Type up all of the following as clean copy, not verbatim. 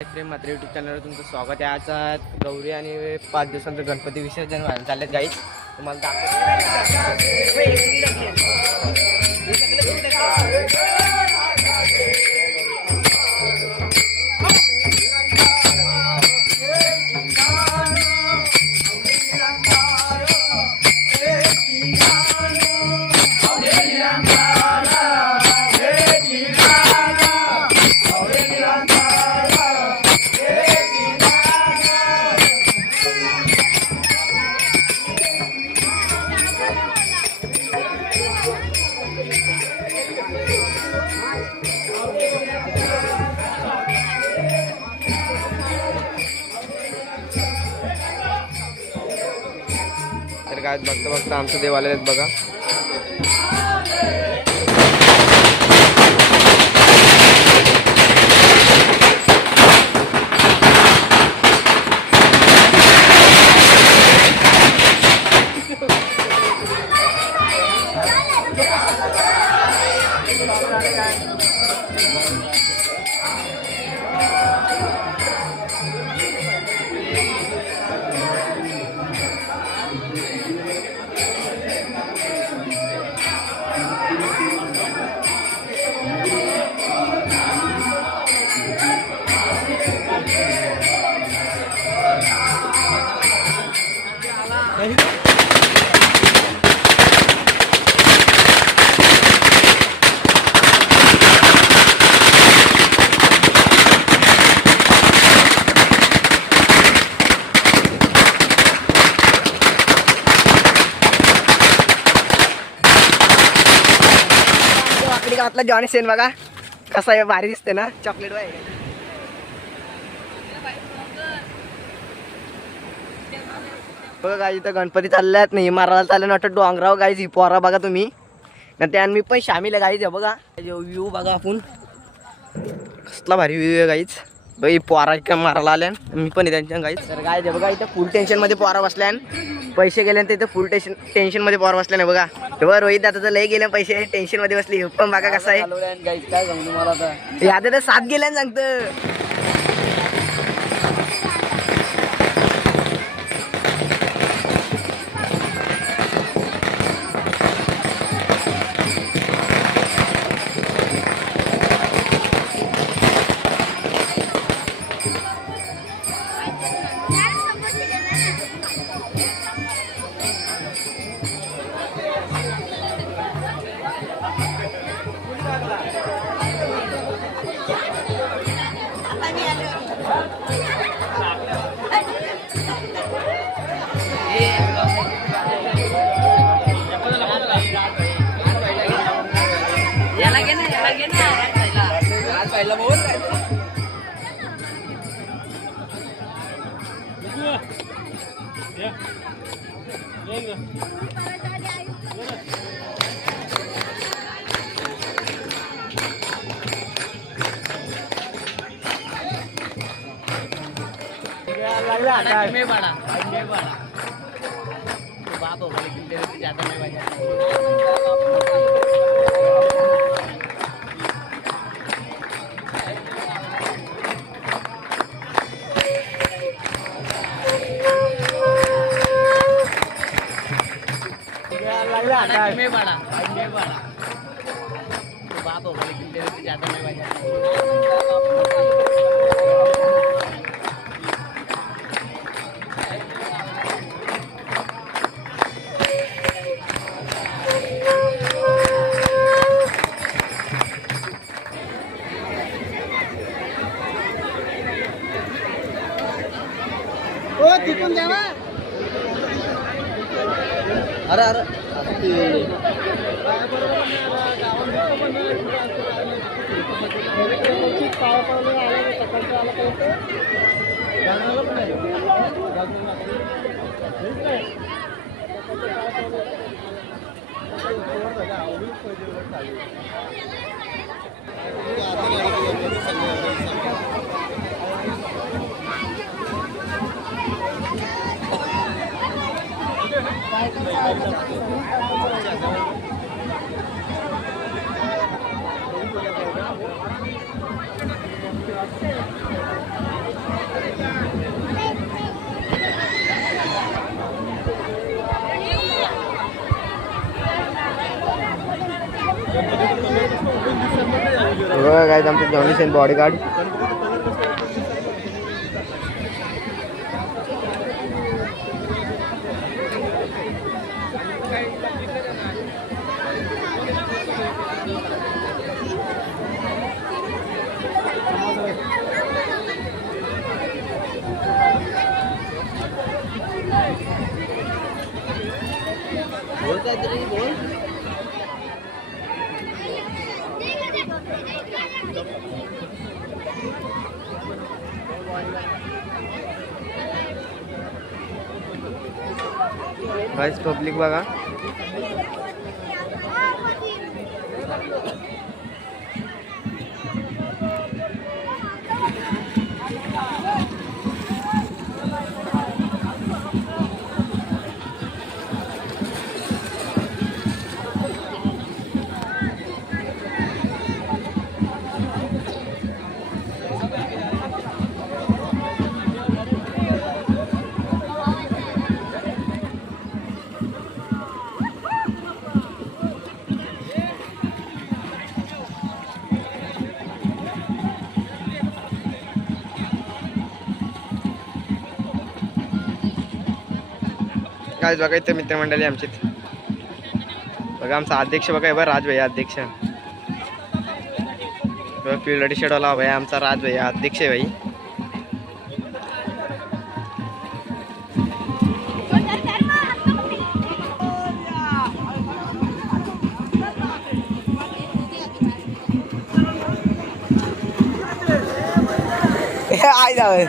प्रेम मात्र यूट्यूब चॅनलवर तुमचं स्वागत आहे। आज गौरी आणि 5 दिवसांचं गणपती विसर्जन व्हायला चाललेत गाईस। तुम्हाला तर काय बघता बघता आमचं देवालय आहेत बघा। घातला जॉनी सेन बघा कसा आहे, भारी दिसते ना चॉकलेट बाय। बघा गाई इथं गणपती चालल्यात नाही मारायला चाललं वाटतं डोंगराव गाईज। ही पोरा बघा तुम्ही ना त्यान मी पण शामिल आहे गाईज। बघा व्ह्यू बघा आपण कसला भारी व्ह्यू आहे गाईज। बघा ही पोरा का मारायला आल्या मी पण त्यांच्या गाईज। तर गाईज बघा इथं फुल टेन्शन मध्ये पोरा बसल्यान, पैसे गेले तर इथं फुल टेन्शन मध्ये पोरा बसल्या नाही बघा। तेव्हा रोहित दादा लय गेले पैसे टेन्शन मध्ये बसली। पण बघा कसं आहे काय सांगू तुम्हाला आता याद तर 7 गेल्या सांगतं। अरे अरे बघा काय आमचं जॉनी सेन बॉडीगार्ड. बोल काहीतरी बोल. गाईज पब्लिक बघा. गाईज बघा इथे मित्रमंडळी आमची. बघा आमचा अध्यक्ष बघा बघा राज भैया अध्यक्ष. पिवळा टी शर्ट वाला भैया आमचा राज भैया अध्यक्ष आहे भाई. आई जावे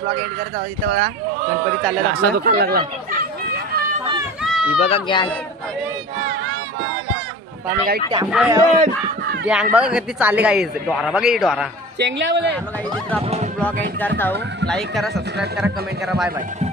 ब्लॉग एंड करत आहोत. इथं बघा गणपती चाललेला असा दुकान लागला. ही बघा गँग. आम्ही काही गँग बघा किती चालले काही डोरा बघा ही डोरा. चेंगल्या बोले. आपण ब्लॉग एंड करत आहोत. लाईक करा, सबस्क्राईब करा, कमेंट करा. Bye bye.